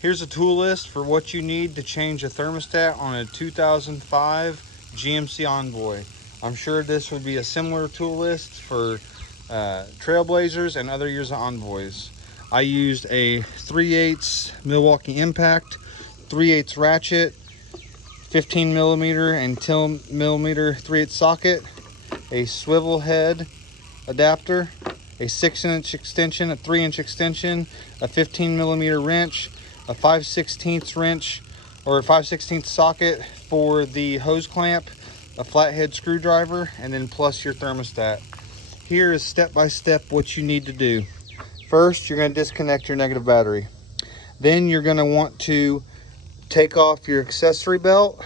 Here's a tool list for what you need to change a thermostat on a 2005 GMC Envoy. I'm sure this would be a similar tool list for Trailblazers and other years of Envoys. I used a 3/8 Milwaukee Impact, 3/8 ratchet, 15 millimeter and 10 millimeter 3/8 socket, a swivel head adapter, a 6-inch extension, a 3-inch extension, a 15 millimeter wrench, a 5/16 wrench or a 5/16 socket for the hose clamp, a flathead screwdriver, and then plus your thermostat. Here is step by step what you need to do. First, you're going to disconnect your negative battery. Then you're going to want to take off your accessory belt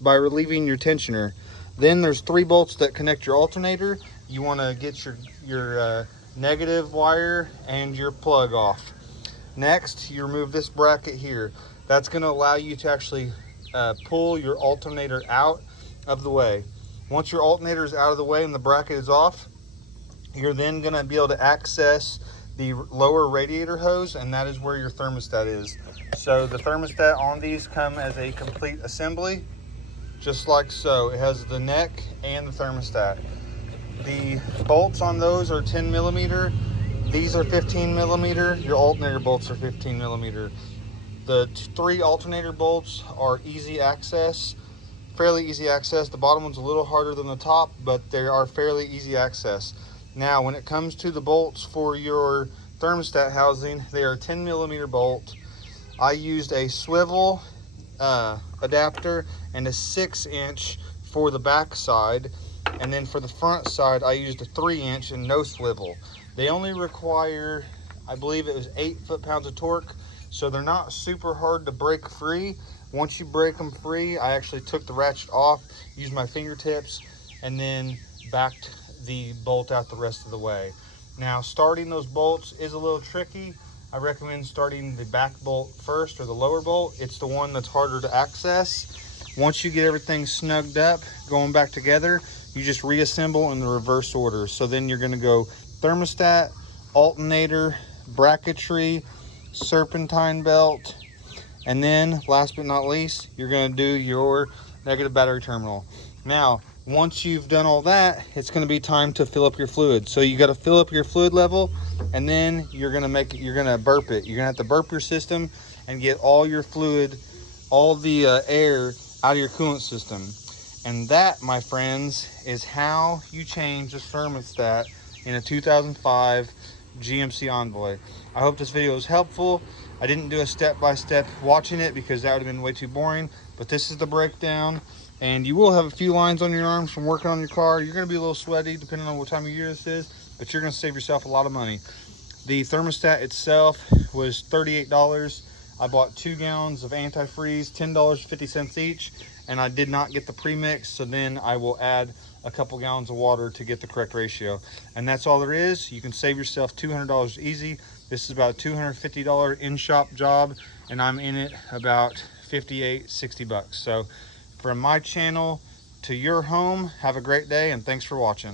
by relieving your tensioner. Then there's 3 bolts that connect your alternator. You want to get your negative wire and your plug off. Next, you remove this bracket here. That's going to allow you to actually pull your alternator out of the way. Once your alternator is out of the way and the bracket is off, you're then going to be able to access the lower radiator hose, and that is where your thermostat is. So the thermostat on these come as a complete assembly, just like so. It has the neck and the thermostat. The bolts on those are 10 millimeter. These are 15 millimeter. Your alternator bolts are 15 millimeter. The 3 alternator bolts are easy access, fairly easy access. The bottom one's a little harder than the top, but they are fairly easy access. Now, when it comes to the bolts for your thermostat housing, they are 10 millimeter bolt. I used a swivel adapter and a 6-inch for the back side, and then for the front side I used a 3-inch and no swivel. They only require, I believe it was 8 foot-pounds of torque, so they're not super hard to break free. Once you break them free, I actually took the ratchet off, used my fingertips, and then backed the bolt out the rest of the way. Now, starting those bolts is a little tricky. I recommend starting the back bolt first, or the lower bolt. It's the one that's harder to access. Once you get everything snugged up, going back together, you just reassemble in the reverse order. So then you're going to go thermostat, alternator, bracketry, serpentine belt, and then last but not least, you're going to do your negative battery terminal. Now, once you've done all that, it's going to be time to fill up your fluid. So you got to fill up your fluid level, and then you're going to burp it. You're going to have to burp your system and get all your fluid, all the air out of your coolant system. And that, my friends, is how you change a thermostat in a 2005 GMC Envoy. I hope this video was helpful. I didn't do a step-by-step watching it because that would have been way too boring, but this is the breakdown. And you will have a few lines on your arms from working on your car. You're going to be a little sweaty depending on what time of year this is, but you're going to save yourself a lot of money. The thermostat itself was $38. I bought 2 gallons of antifreeze, $10.50 each, and I did not get the premix, so then I will add a couple gallons of water to get the correct ratio. And that's all there is. You can save yourself $200 easy. This is about a $250 in-shop job, and I'm in it about 58, 60 bucks. So from my channel to your home, have a great day, and thanks for watching.